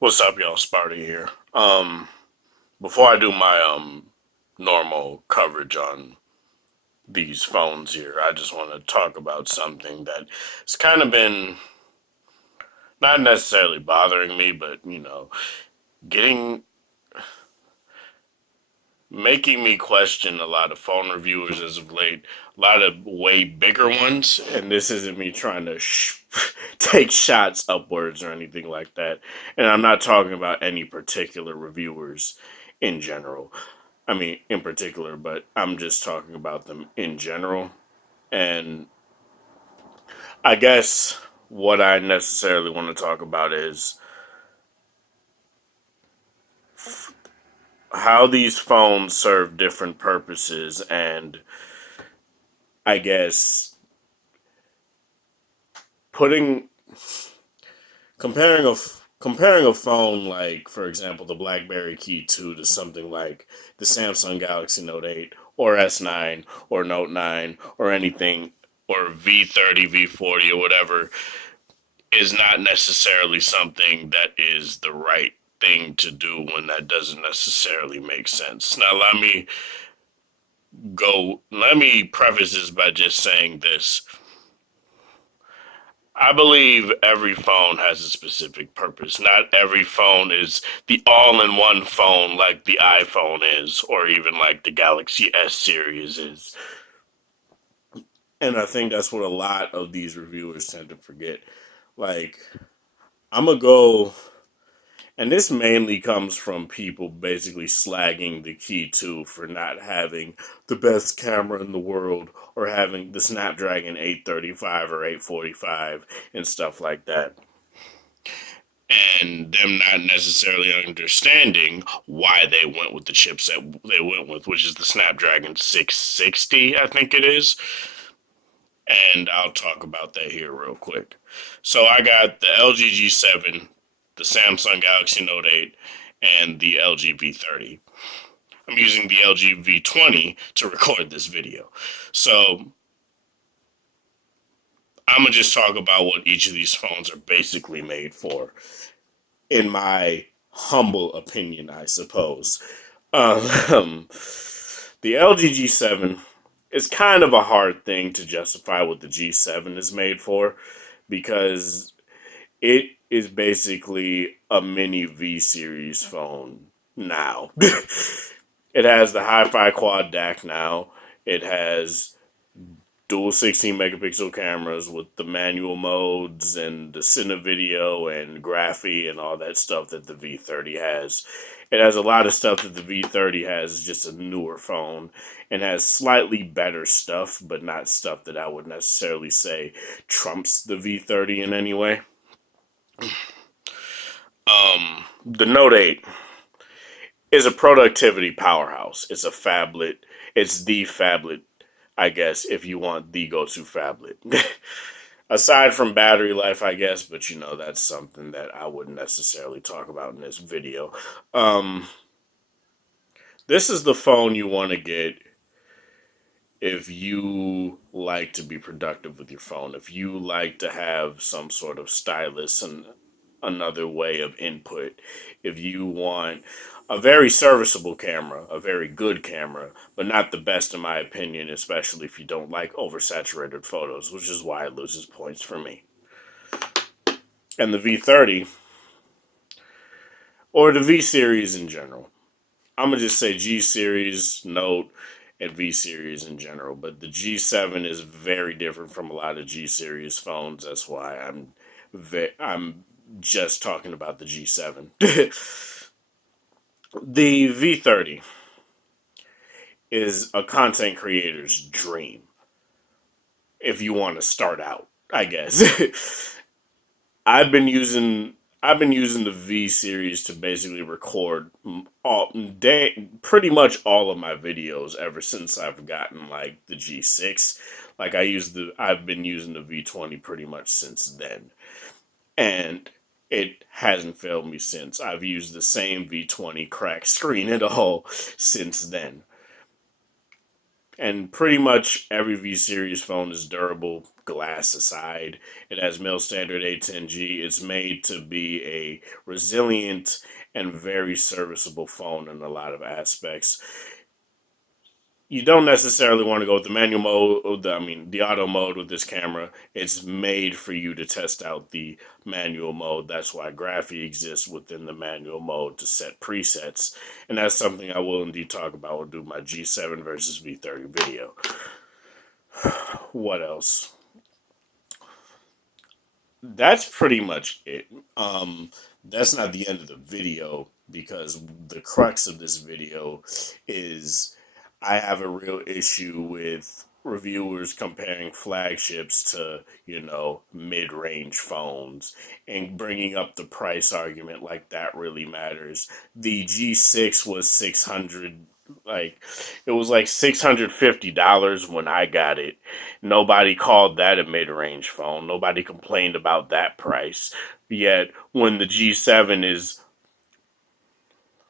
What's up, y'all? Sparty here. Before I do my normal coverage on these phones here, I just want to talk about something that has kind of been not necessarily bothering me, but getting making me question a lot of phone reviewers as of late. A lot of way bigger ones, and this isn't me trying to take shots upwards or anything like that. And I'm not talking about any particular reviewers in general. I mean, in particular, but I'm just talking about them in general. And I guess what I necessarily want to talk about is how these phones serve different purposes, and I guess putting comparing a phone like, for example, the BlackBerry Key 2 to something like the Samsung Galaxy Note 8 or S9 or Note 9 or anything or V30, V40 or whatever is not necessarily something that is the right thing to do when that doesn't necessarily make sense. Now let me preface this by just saying this. I believe every phone has a specific purpose. Not every phone is the all-in-one phone like the iPhone is, or even like the Galaxy S series is. And I think that's what a lot of these reviewers tend to forget. Like, I'm gonna go, and this mainly comes from people basically slagging the Key 2 for not having the best camera in the world or having the Snapdragon 835 or 845 and stuff like that. And them not necessarily understanding why they went with the chipset they went with, which is the Snapdragon 660, I think it is. And I'll talk about that here real quick. So I got the LG G7, the Samsung Galaxy Note 8, and the LG V30. I'm using the LG V20 to record this video. So I'm going to just talk about what each of these phones are basically made for, in my humble opinion, I suppose. Um, the LG G7 is kind of a hard thing to justify what the G7 is made for because it is basically a mini V series phone now. It has the hi-fi quad DAC now. It has dual 16 megapixel cameras with the manual modes and the cine video and graphy and all that stuff that the V30 has. It has a lot of stuff that the V30 has, just a newer phone, and has slightly better stuff, but not stuff that I would necessarily say trumps the V30 in any way. The Note 8 is a productivity powerhouse. It's a phablet. It's the phablet, I guess, if you want the go-to phablet. Aside from battery life, I guess, but that's something that I wouldn't necessarily talk about in this video. This is the phone you want to get if you like to be productive with your phone, if you like to have some sort of stylus and another way of input, if you want a very serviceable camera, a very good camera, but not the best in my opinion, especially if you don't like oversaturated photos, which is why it loses points for me. And the V30, or the V series in general. I'm going to just say G series, Note, and V series in general. But the G7 is very different from a lot of G series phones. That's why I'm just talking about the G7. The V30 is a content creator's dream. If you want to start out, I guess. I've been using I've been using the V series to basically record pretty much all of my videos ever since I've gotten like the G6. Like I've been using the V20 pretty much since then, and it hasn't failed me since. I've used the same V20 cracked screen and all since then. And pretty much every V series phone is durable, glass aside. It has mil standard A10G. It's made to be a resilient and very serviceable phone in a lot of aspects. You don't necessarily want to go with the manual mode, or the auto mode with this camera. It's made for you to test out the manual mode. That's why Graphy exists within the manual mode to set presets. And that's something I will indeed talk about. I'll do my G7 versus V30 video. What else? That's pretty much it. That's not the end of the video because the crux of this video is I have a real issue with reviewers comparing flagships to, mid-range phones and bringing up the price argument like that really matters. The G6 was 600, like it was like $650 when I got it. Nobody called that a mid-range phone. Nobody complained about that price. Yet when the G7 is,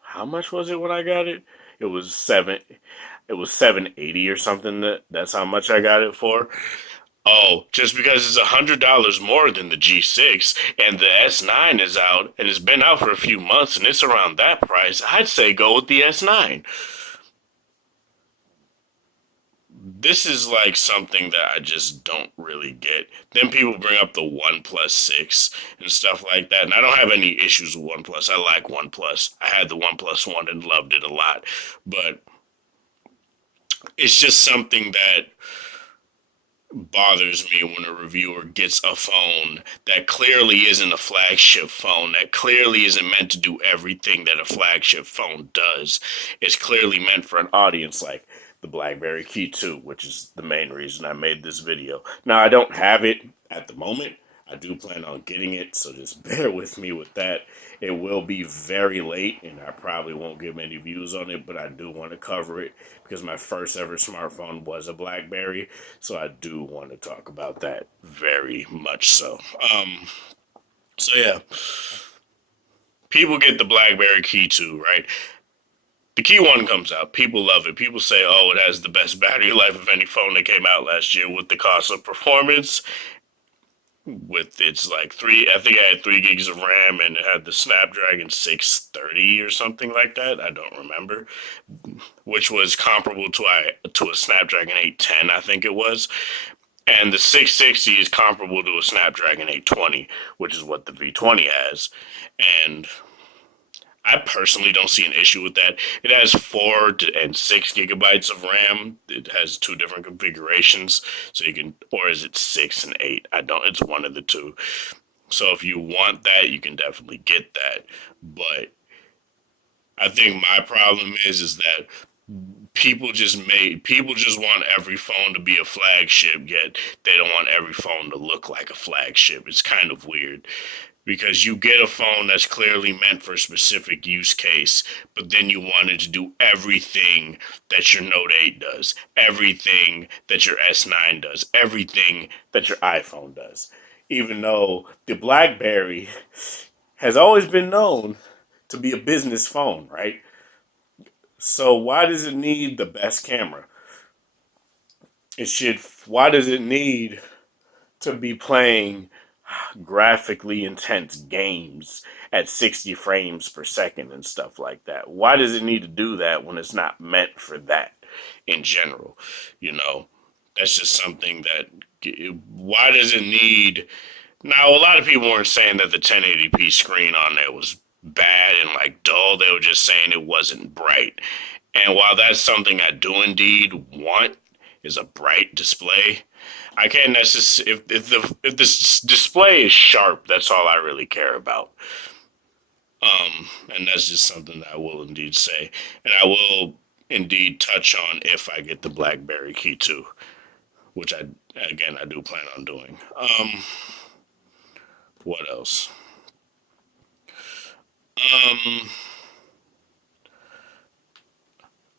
how much was it when I got it? It was $780 or something. That's how much I got it for. Oh, just because it's $100 more than the G6 and the S9 is out and it's been out for a few months and it's around that price, I'd say go with the S9. This is like something that I just don't really get. Then people bring up the OnePlus 6 and stuff like that. And I don't have any issues with OnePlus. I like OnePlus. I had the OnePlus 1 and loved it a lot. But it's just something that bothers me when a reviewer gets a phone that clearly isn't a flagship phone, that clearly isn't meant to do everything that a flagship phone does. It's clearly meant for an audience like the BlackBerry Key 2, which is the main reason I made this video. Now, I don't have it at the moment. I do plan on getting it, so just bear with me with that. It will be very late, and I probably won't get many views on it, but I do want to cover it because my first ever smartphone was a BlackBerry, so I do want to talk about that very much so. So yeah, people get the BlackBerry Key 2, right? The Key 1 comes out. People love it. People say, oh, it has the best battery life of any phone that came out last year with the cost of performance. With its like I think I had 3 gigs of RAM and it had the Snapdragon 630 or something like that. I don't remember, which was comparable to a Snapdragon 810, I think it was. And the 660 is comparable to a Snapdragon 820, which is what the V20 has. And I personally don't see an issue with that. It has 4 and 6 gigabytes of RAM. It has 2 different configurations, so you can, or is it 6 and 8? I don't. It's one of the two. So if you want that, you can definitely get that. But I think my problem is that people just want every phone to be a flagship, yet they don't want every phone to look like a flagship. It's kind of weird because you get a phone that's clearly meant for a specific use case, but then you want it to do everything that your Note 8 does, everything that your S9 does, everything that your iPhone does. Even though the BlackBerry has always been known to be a business phone, right? So why does it need the best camera? Why does it need to be playing graphically intense games at 60 frames per second and stuff like that? Why does it need to do that when it's not meant for that in general? That's just something why does it need? Now, a lot of people weren't saying that the 1080p screen on there was bad and like dull. They were just saying it wasn't bright. And while that's something I do indeed want, is a bright display, I can't necessarily, if this display is sharp, that's all I really care about. And that's just something that I will indeed say, and I will indeed touch on if I get the BlackBerry Key 2, which I do plan on doing. What else?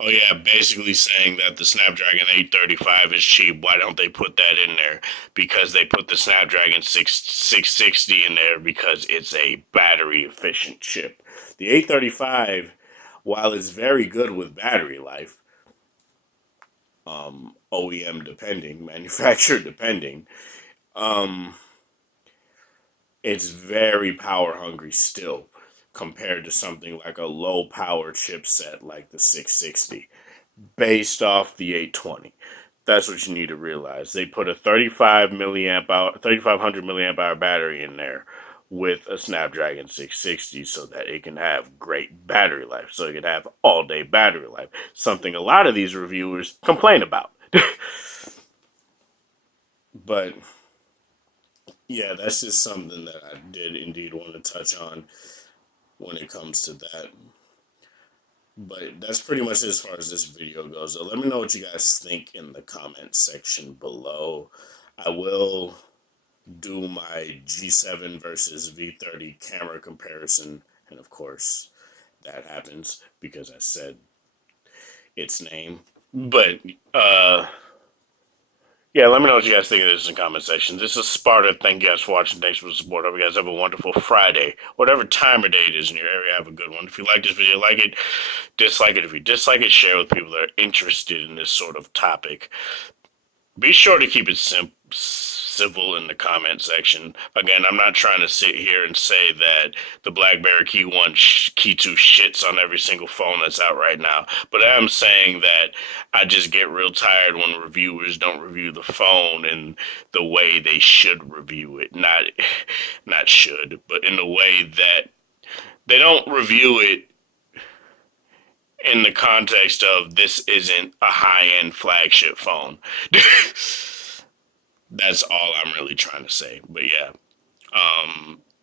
Oh yeah, basically saying that the Snapdragon 835 is cheap. Why don't they put that in there? Because they put the Snapdragon 660 in there because it's a battery efficient chip. The 835, while it's very good with battery life, OEM depending, manufacturer depending. It's very power hungry still compared to something like a low power chipset like the 660 based off the 820. That's what you need to realize. They put a 3500 milliamp hour battery in there with a Snapdragon 660 so that it can have great battery life, so it can have all day battery life. Something a lot of these reviewers complain about. But yeah, that's just something that I did indeed want to touch on when it comes to that. But that's pretty much as far as this video goes. So let me know what you guys think in the comment section below. I will do my G7 versus V30 camera comparison. And of course, that happens because I said its name. But, yeah, let me know what you guys think of this in the comment section. This is Sparta. Thank you guys for watching. Thanks for the support. Hope you guys have a wonderful Friday. Whatever time or day it is in your area, have a good one. If you like this video, like it. Dislike it. If you dislike it, share with people that are interested in this sort of topic. Be sure to keep it civil in the comment section. Again, I'm not trying to sit here and say that the BlackBerry Key 1, Key 2 shits on every single phone that's out right now. But I am saying that I just get real tired when reviewers don't review the phone in the way they should review it. Not should, but in the way that they don't review it in the context of this isn't a high-end flagship phone. That's all I'm really trying to say. But yeah,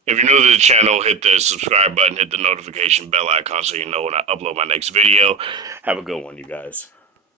if you're new to the channel, hit the subscribe button, hit the notification bell icon so you know when I upload my next video. Have a good one, you guys.